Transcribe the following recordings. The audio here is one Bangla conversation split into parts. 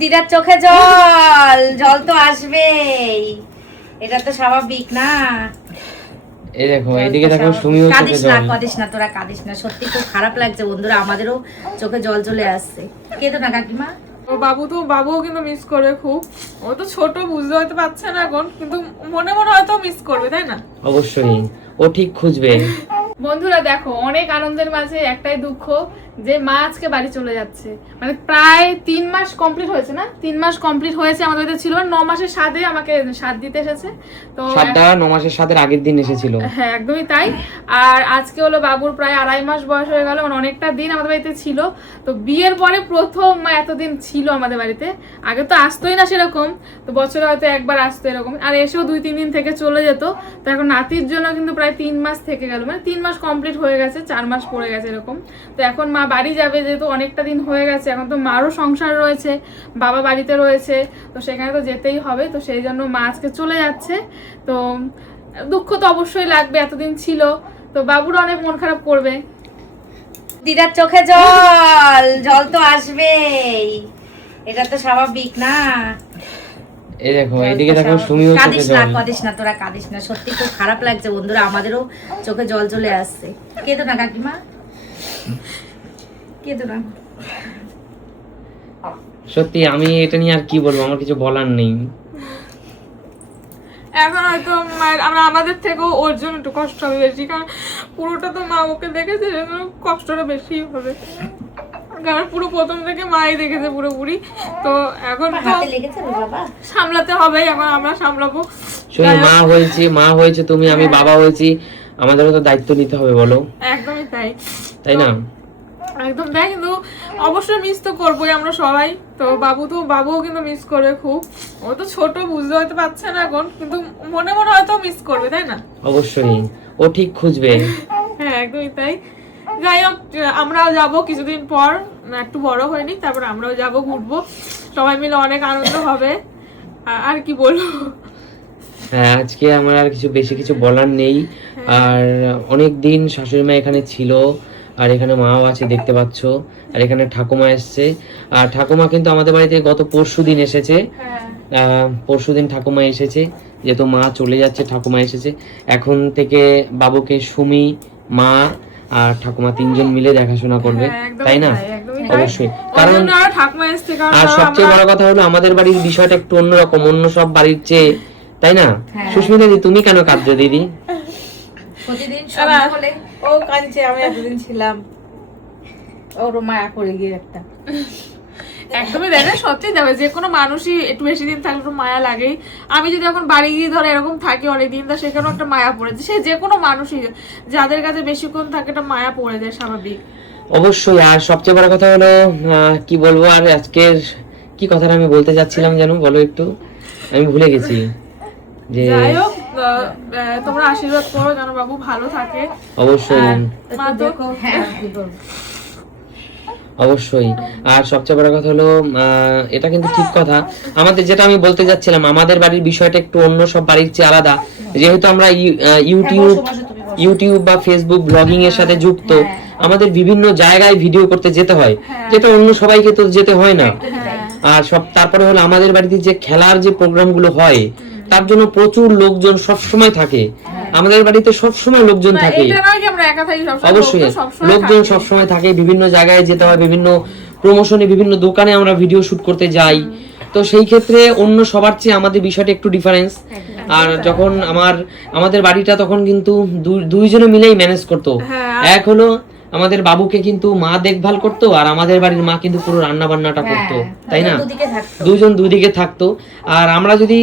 দিদার চোখে জল জল তো আসবেই, এটা তো স্বাভাবিক না। এই দেখো এইদিকে দেখো সুমিও চোখে জল। কাঁদিস না তোরা, কাঁদিস না, সত্যি খুব খারাপ লাগছে বন্ধুরা, আমাদেরও চোখে জল চলে আসছে। কেঁদো না কাকিমা। বাবুও কিন্তু মিস করবে খুব। ও তো ছোট, বুঝতে হয়তো পারছে না এখন, কিন্তু মনে মনে হয়তো মিস করবে, তাই না? অবশ্যই ও ঠিক খুঁজবে। বন্ধুরা দেখো, অনেক আনন্দের মাঝে একটাই দুঃখ যে মা আজকে বাড়ি চলে যাচ্ছে। মানে প্রায় 3 মাস কমপ্লিট হয়েছে না, 3 মাস কমপ্লিট হয়েছে। আমাদের বাড়িতে ছিল 9 মাসের সাথে আমাকে সাথ দিতে এসেছে। তো সাতটা 9 মাসের সাথে আগের দিন এসেছিল। হ্যাঁ একদমই তাই। আর আজকে হলো বাবুর প্রায় 2.5 মাস বয়স হয়ে গেল, মানে অনেকটা দিন আমাদের বাড়িতে ছিল। তো বিয়ের পরে প্রথম মা এতদিন ছিল আমাদের বাড়িতে। আগে তো আসতোই না সেরকম, তো বছরে হয়তো একবার আসতো এরকম, আর এসেও 2-3 দিন থেকে চলে যেত। তো এখন নাতির জন্য কিন্তু প্রায় 3 মাস থেকে গেল, মানে 3 মাস কমপ্লিট হয়ে গেছে, 4 মাস পড়ে গেছে এরকম। তো এখন মা বাড়ি যাবে, যেহেতু অনেকটা দিন হয়ে গেছে, এখন তো মারও সংসার রয়েছে, বাবা বাড়িতে রয়েছে, তো সেখানে তো যেতেই হবে। তো সেই জন্য মা আজকে চলে যাচ্ছে। তো দুঃখ তো অবশ্যই লাগবে, এতদিন ছিল, তো বাবুর অনেক মন খারাপ করবে। দিদার চোখে জল জল তো আসবেই, এটা তো স্বাভাবিক না। এই দেখো এইদিকে দেখো সুমিও চোখে জল। কাঁদিস না তোরা, কাঁদিস না, সত্যি খুব খারাপ লাগছে বন্ধুরা, আমাদেরও চোখে জল চলে আসছে। কেঁদো না কাকিমা, কেঁদো না। সত্যি আমি এটা নিয়ে আর কি বলবো, আমার কিছু বলার নেই। এখন হয়তো আমরা আমাদের থেকেও ওর জন্য একটু কষ্ট হবে বেশি, কারণ পুরোটা তো মা ওকে দেখেছে, সেজন্য কষ্টটা বেশি হবে। কারণ পুরো প্রথম থেকে মাই দেখেছে পুরোপুরি। তো এখন তো সামলাতে হবে, এখন আমরা সামলাবো। মা হয়েছে তুমি, আমি বাবা হয়েছি, আমাদেরও তো দায়িত্ব নিতে হবে, বলো। একদমই তাই, তাই না? একদম তাই। কিন্তু অবশ্যই মিস তো করবোই আমরা সবাই। তো বাবুও কিন্তু মিস করবে খুব। ও তো ছোট, বুঝতে হয়তো পারছে না এখন, কিন্তু মনে মনে হয়তো মিস করবে, তাই না? অবশ্যই ও ঠিক খুঁজবে। হ্যাঁ একদমই তাই। যাই হোক, আমরাও যাবো কিছুদিন পর, একটু বড় হয়নি, তারপর আমরাও যাবো, ঘুরবো সবাই মিলে, অনেক আনন্দ হবে। আর কি বলবো, হ্যাঁ আজকে আমার আর বেশি কিছু বলার নেই। আর অনেক দিন শাশুড়ি মা এখানে ছিল, আর এখানে মাও আছে দেখতে পাচ্ছ, আর এখানে ঠাকুমা এসছে। আর ঠাকুমা কিন্তু আমাদের বাড়িতে গত পরশুদিন এসেছে। পরশুদিন ঠাকুমা এসেছে, যেহেতু মা চলে যাচ্ছে ঠাকুমা এসেছে। এখন থেকে বাবুকে সুমি, মা আর ঠাকুমা 3 জন মিলে দেখাশোনা করবে, তাই না? অবশ্যই, কারণ আর সবচেয়ে বড় কথা হলো আমাদের বাড়ির বিষয়টা একটু অন্যরকম, অন্য সব বাড়ির চেয়ে, তাই না? সুস্মিতা দিদি, তুমি কেন কাঁদছো দিদি? প্রতিদিন সন্ধ্যা হলে ও কাঁদছে, আমি এতদিন ছিলাম, ওর মায়া পড়ে গিয়ে একটা। একদমই দেয় না, সত্যি দেবে, যে কোনো মানুষই একটু বেশি দিন থাকলে একটু মায়া লাগেই। আমি যদি এখন বাড়ি গিয়ে ধরো এরকম থাকি অনেকদিন, তা সেখানেও একটা মায়া পড়েছে, সে যে কোনো মানুষই যাদের কাছে বেশিক্ষণ থাকে একটা মায়া পড়ে যায়, স্বাভাবিক। অবশ্যই। আর সবচেয়ে বড় কথা হলো কি বলবো, আর আজকের কি কথাটা আমি বলতে যাচ্ছিলাম যেন, বলো একটু, আমি ভুলে গেছি। যে যাই হোক, তোমরা আশীর্বাদ করো যেন বাবু ভালো থাকে। অবশ্যই মা তো অবশ্যই। আর সবচেয়ে বড় কথা হলো এটা কিন্তু ঠিক কথা, আমাদের যেটা আমি বলতে যাচ্ছিলাম, আমাদের বাড়ির বিষয়টা একটু অন্য সব বাড়ির চেয়ে আলাদা। যেহেতু আমরা ইউটিউব বা ফেসবুক ব্লগিং এর সাথে যুক্ত, আমাদের বিভিন্ন জায়গায় ভিডিও করতে যেতে হয়, যেটা অন্য সবাইকে তো যেতে হয় না। আর তারপরে হলো আমাদের বাড়িতে যে খেলার যে প্রোগ্রাম গুলো হয়, তার জন্য প্রচুর লোকজন সব সময় থাকে, আমাদের বাড়িতে সব সময় লোকজন থাকে। অবশ্যই লোকজন সব সময় থাকে, বিভিন্ন জায়গায় যেতে হয়, বিভিন্ন প্রমোশনে, বিভিন্ন দোকানে আমরা ভিডিও শুট করতে যাই। তো সেই ক্ষেত্রে অন্য সবার চেয়ে আমাদের বিষয়টা একটু ডিফারেন্স। আর যখন আমাদের বাড়িটা তখন কিন্তু দুইজনে মিলেই ম্যানেজ করতো। এক হলো আমাদের বাবুকে কিন্তু মা দেখভাল করতো, আর আমাদের বাড়ির মা কিন্তু পুরো রান্না বান্নাটা করতো, তাই না? দুজন দুদিকে থাকতো। আর আমরা যদি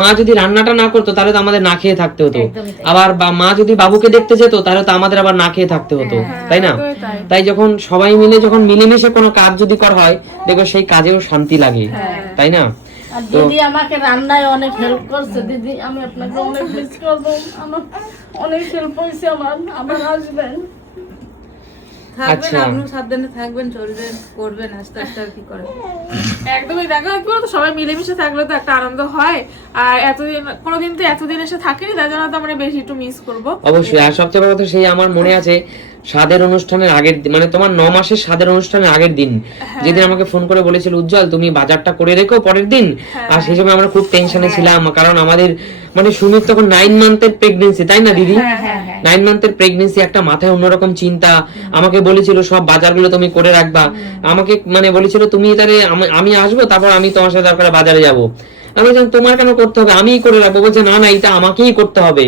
মা যদি রান্নাটা না করতো, তাহলে তো আমাদের না খেয়ে থাকতে হতো। আবার মা যদি বাবুকে দেখতে যেত, তাহলে তো আমাদের আবার না খেয়ে থাকতে হতো, তাই না? তাই যখন সবাই মিলে যখন মিলেমিশে কোনো কাজ যদি করা হয়, দেখো সেই কাজেও শান্তি লাগে, তাই না? দিদি আমাকে রান্নায় অনেক হেল্প করছে, দিদি আমি আপনাকে অনেক মিস করবো, আমার অনেক হেল্প হয়েছে আমার হাজবেন্ড। থাকবেন, আপনি সাবধানে থাকবেন, চলবেন, করবেন আস্তে আস্তে, আর কি করে। একদমই দেখা তো সবাই মিলেমিশে থাকলে তো একটা আনন্দ হয়। আর কোনোদিন তো এতদিন এসে থাকেনি, তাই জন্য তো আমরা বেশি একটু মিস করবো। অবশ্যই। আর সবচেয়ে বড় কথা, সেই আমার মনে আছে স্বাদের অনুষ্ঠানের আগের মানে তোমার 9 মাসের স্বাদের অনুষ্ঠানের আগের দিন যেদিন আমাকে ফোন করে বলেছিল উজ্জ্বল তুমি বাজারটা করে রেখো পরের দিন, আর সেই সময় আমরা খুব টেনশনে ছিলাম কারণ আমাদের মানে সুমির তখন 9 মান্থের প্রেগন্যান্সি, তাই না দিদি? 9 মান্থের প্রেগন্যান্সি, একটা মাথায় অন্যরকম চিন্তা। আমাকে বলেছিল সব বাজারগুলো তুমি করে রাখবা, আমাকে মানে বলেছিল তুমি তাহলে আমি আসবো তারপর আমি তোমার সাথে দরকার বাজারে যাবো। আমি বলছিলাম তোমার কেন করতে হবে, আমিই করে রাখবো। বলছে না না এটা আমাকেই করতে হবে।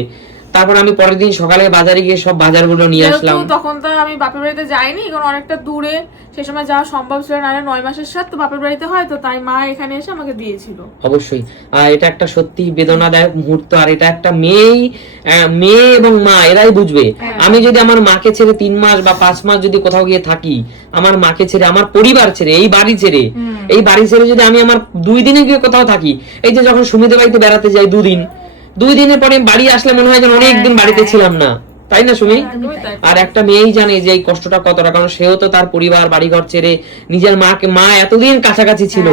তারপর আমি পরের দিন সকালে বাজারে গিয়ে সব বাজারগুলো নিয়ে আসলাম। তখন তো আমি বাপের বাড়িতে যাইনি, কারণ অনেকটা দূরে, সে সময় যাওয়া সম্ভব ছিল না, 9 মাসের সাথে তো বাপের বাড়িতে হয়, তো তাই মা এখানে এসে আমাকে দিয়েছিল। অবশ্যই এটা একটা সত্যি বেদনাদায়ক মুহূর্ত, আর এটা একটা মেয়ে এবং মা এরাই বুঝবে। আমি যদি আমার মাকে ছেড়ে 3 মাস বা 5 মাস যদি কোথাও গিয়ে থাকি, আমার মাকে ছেড়ে, আমার পরিবার ছেড়ে, এই বাড়ি ছেড়ে যদি আমি আমার 2 দিনে গিয়ে কোথাও থাকি, এই যে যখন সুমিদের বাড়িতে বেড়াতে যাই 2 দিনের পরে বাড়ি আসলে মনে হয় যেন অনেকদিন বাড়িতে ছিলাম না, তাই না সুমি? আর একটা মেয়েই জানে যে এই কষ্টটা কতটা, কারণ সেও তো তার পরিবার বাড়িঘর ছেড়ে নিজের মা এতদিন কাছাকাছি ছিল,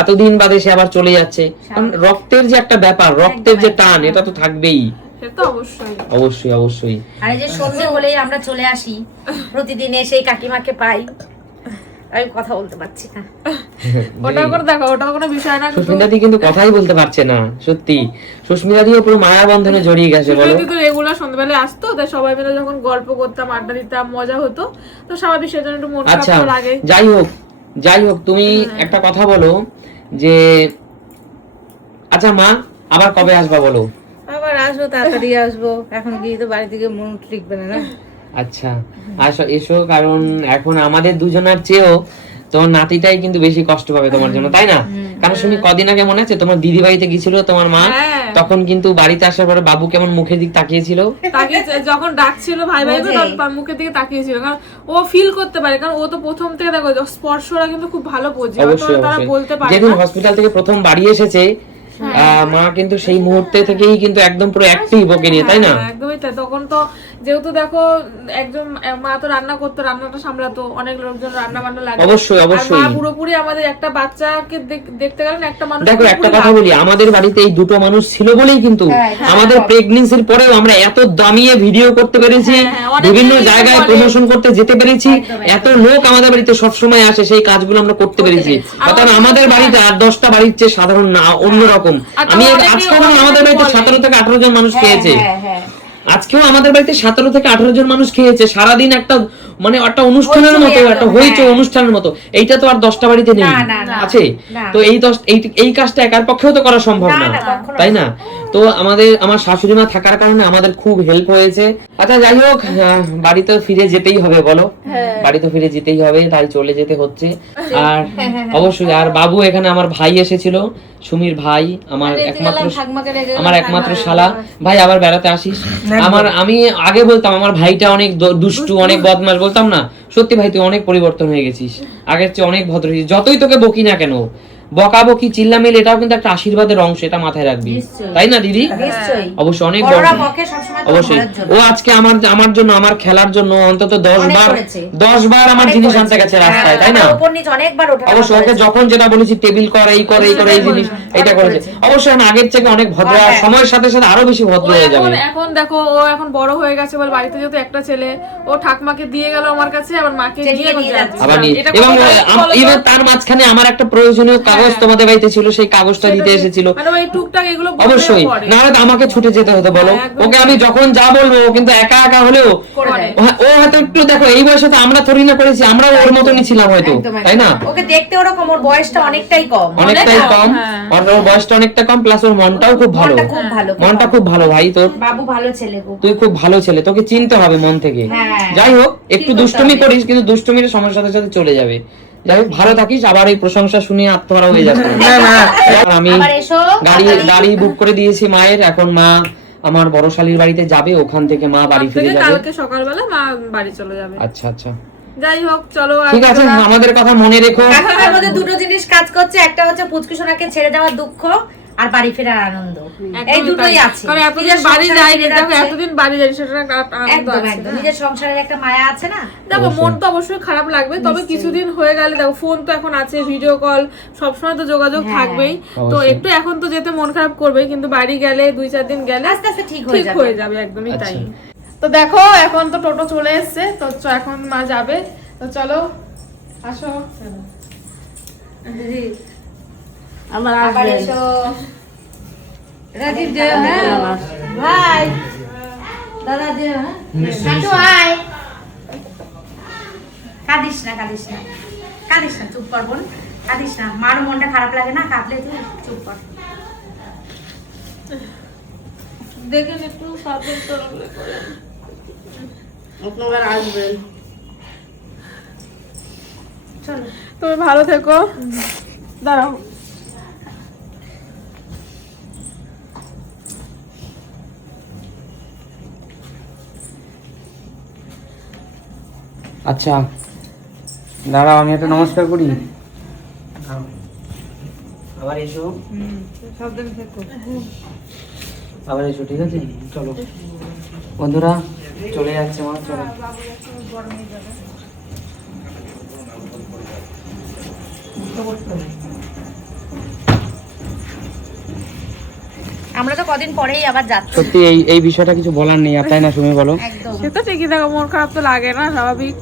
এতদিন বাদে সে আবার চলে যাচ্ছে। কারণ রক্তের যে একটা ব্যাপার, রক্তের যে টান, এটা তো থাকবেই। অবশ্যই অবশ্যই। আর এই যে সন্ধ্যে হলেই আমরা চলে আসি, প্রতিদিন এসে কাকিমাকে পাই, আমি কথা বলতে পারছি না। ওটা করে দেখো, ওটা কোনো বিষয় না। সুস্মিতা দি কিন্তু কথাই বলতে পারছে না, সত্যি সুস্মিতা দিও পুরো মায়া বন্ধনে জড়িয়ে গেছে। বলো কিন্তু রেগুলার সন্ধ্যাবেলা আসতো, তাই সবাই মিলে যখন গল্প করতাম, আড্ডা দিতাম, মজা হতো, তো স্বাভাবিক সেজন্য একটু মন খারাপ লাগে। যাই হোক তুমি একটা কথা বলো যে আচ্ছা মা আবার কবে আসবা বলো? আবার আসবো, তাড়াতাড়ি আসবো, এখন গিয়ে তো বাড়ি থেকে মন টিকবে না। আচ্ছা এসো, কারণ এখন আমাদের দুজনের চেয়েও তোমার নাতিটাই কিন্তু বেশি কষ্ট পাবে তোমার জন্য, তাই না? কারণ তুমি কদিন আগে মনে আছে তোমার দিদি বাড়িতে গিয়েছিল তোমার মা, তখন কিন্তু বাড়িতে আসার পরে বাবু কেমন মুখের দিক তাকিয়েছিল, যখন ডাকছিল ভাই ভাই তখন মুখের দিকে তাকিয়েছিল, কারণ ও ফিল করতে পারে, কারণ ও তো প্রথম থেকে দেখো স্পর্শরা কিন্তু খুব ভালো বোঝে, তারা বলতে পারে। যেদিন হসপিটাল থেকে প্রথম বাড়ি এসেছে মা কিন্তু সেই মুহূর্তে থেকেই কিন্তু একদম পুরো অ্যাক্টিভ ওকে নিয়ে, তাই না? একদমই তাই। তখন তো যেহেতু দেখো একজন মা তো রান্না করতো, রান্নাটা সামলাতো, অনেক লোকজন রান্না বান্না লাগে, অবশ্যই অবশ্যই। মা পুরোপুরি আমাদের একটা বাচ্চাকে দেখতে গেলেন একটা মানুষ। দেখো একটা কথা বলি, আমাদের বাড়িতে এই দুটো মানুষ ছিল বলেই কিন্তু আমাদের প্রেগন্যান্সির পরেও আমরা এত দামিয়ে ভিডিও করতে পেরেছি, বিভিন্ন জায়গায় প্রমোশন করতে যেতে পেরেছি, এত লোক আমাদের বাড়িতে সব সময় আসে, সেই কাজগুলো আমরা করতে পেরেছি। অর্থাৎ আমাদের বাড়িতে আর 10টা বাড়ির চেয়ে সাধারণ না, অন্যরকম। আমি আজকে আমাদের বাড়িতে 17 থেকে 18 জন মানুষ খেয়েছে, আজকেও আমাদের বাড়িতে 17 থেকে 18 জন মানুষ খেয়েছে সারাদিন, একটা মানে একটা অনুষ্ঠানের মতো, একটা হইচই অনুষ্ঠানের মতো। এইটা তো আর 10টা বাড়িতে নেই, আছে তো এই কাজটা একার পক্ষেও তো করা সম্ভব না, তাই না? তো আমার শাশুড়ি মা থাকার কারণে আমাদের খুব হেল্প হয়েছে। আচ্ছা যাই হোক, বাড়িতে ফিরে যেতেই হবে, বলো বাড়িতে ফিরে যেতেই হবে, তাই চলে যেতে হচ্ছে। আর অবশ্যই, আর বাবু এখানে আমার ভাই এসেছিল, সুমির ভাই, আমার একমাত্র শালা ভাই, আবার বেড়াতে আসিস। আমি আগে বলতাম আমার ভাইটা অনেক দুষ্টু, অনেক বদমাশ বলতাম না, সত্যি ভাই তুই অনেক পরিবর্তন হয়ে গেছিস, আগের চেয়ে অনেক ভদ্র হয়েছিস। যতই তোকে বকি না কেন, বকাবকি চিল্লামিল এটাও কিন্তু একটা আশীর্বাদের অংশ, এটা মাথায় রাখবি, তাই না দিদি? অবশ্যই অনেক অবশ্যই। ও আজকে আমার জন্য, আমার খেলার জন্য অন্তত 10 বার আমার জিনিস আনতে গেছে রাস্তায়, তাই না? অবশ্যই ওকে যখন যেটা বলেছি টেবিল কর, এই করে এই জিনিস এটা করেছে। অবশ্যই আমি আগের থেকে অনেক ভদ্র, আর সময়ের সাথে সাথে আরো বেশি ভদ্র হয়ে যাবে। এখন দেখো ও এখন বড় হয়ে গেছে বলে বাড়িতে যেহেতু একটা ছেলে, ও ঠাকমাকে দিয়ে গেল আমার কাছে, আবার মাকে দিয়ে আবার এবং এবার তার মাঝখানে আমার একটা প্রয়োজনীয় কাগজ তোমাদের বাড়িতে ছিল, সেই কাগজটা দিতে এসেছিল। অবশ্যই না হলে আমাকে ছুটে যেতে হতো, বলো ওকে আমি যখন যা বলবো, কিন্তু একা একা হলেও ও হয়তো একটু দেখো এই বয়সে তো আমরা থরি না করেছি, আমরা ওর মতনই ছিলাম হয়তো, তাই না? ওকে দেখতে ওরকম, ওর বয়সটা অনেকটাই কম, ওর বয়সটা অনেকটা কম, প্লাস ওর মনটাও খুব ভালো, মনটা খুব ভালো ভাই তোর। বাবু ভালো ছেলে, তুই খুব ভালো ছেলে, তোকে চিনতে হবে মন থেকে। যাই হোক একটু দুষ্টুমি করিস, কিন্তু দুষ্টুমির সময়ের সাথে সাথে চলে যাবে। যাই হোক ভালো থাকিস, আবার এই প্রশংসা শুনে আত্মহারা হয়ে যাবে। আমি গাড়ি বুক করে দিয়েছি মায়ের, এখন মা আমার বড় শালীর বাড়িতে যাবে, ওখান থেকে মা বাড়ি ফিরে যাবে, কালকে সকালবেলা মা বাড়ি চলে যাবে। আচ্ছা আচ্ছা যাই হোক চলো, ঠিক আছে, আমাদের কথা মনে রেখো। এখন এর মধ্যে দুটো জিনিস কাজ করছে, একটা হচ্ছে পুচকু সোনাকে ছেড়ে দেওয়ার দুঃখ, আর বাড়ি ফেরার আনন্দ, এই দুটোই আছে। কারণ এতদিন বাড়ি যাইনি, দেখো এতদিন বাড়ি যাই, সেটা একটা আনন্দ আছে, নিজের সংসারের একটা মায়া আছে না। দেখো মন তো অবশ্যই খারাপ লাগবে, তবে কিছুদিন হয়ে গেলে দেখো ফোন তো এখন আছে, ভিডিও কল সবসময় তো যোগাযোগ থাকবেই, তো একটু এখন তো যেতে মন খারাপ করবে, কিন্তু বাড়ি গেলে 2-4 দিন গেলে আস্তে আস্তে ঠিক হয়ে যাবে, একদমই তাই। তো দেখো এখন তো টোটো চলে এসছে, তো এখন মা যাবে, তো চলো আসো। দিদি আমার আবার আসবে এসো। রাজীব যে হ্যাঁ ভাই দাদা যে হ্যাঁ কাটু আয়। কাঁদিস না কাঁদিস না কাঁদিস না, চুপ কর বোন, কাঁদিস না। মার মনটা খারাপ লাগে না, কাঁদলে তুই চুপ কর। দেখেন একটু সাথে তরলে করেন, আপনারা আসবেন। চলো তুমি ভালো থেকো, দাঁড়াও। আচ্ছা দাঁড়াও, আমি একটা নমস্কার করি। আবার এসো, আবার এসো, ঠিক আছে? চলো বন্ধুরা, চলে যাচ্ছে মা, চলো। আমরা তো কদিন পরেই আবার যাচ্ছি। সত্যি এই বিষয়টা কিছু বলার নেই, তাই না সুমি, বলো? একদম সে তো ঠিকই, দেখো মন খারাপ তো লাগে না, স্বাভাবিক।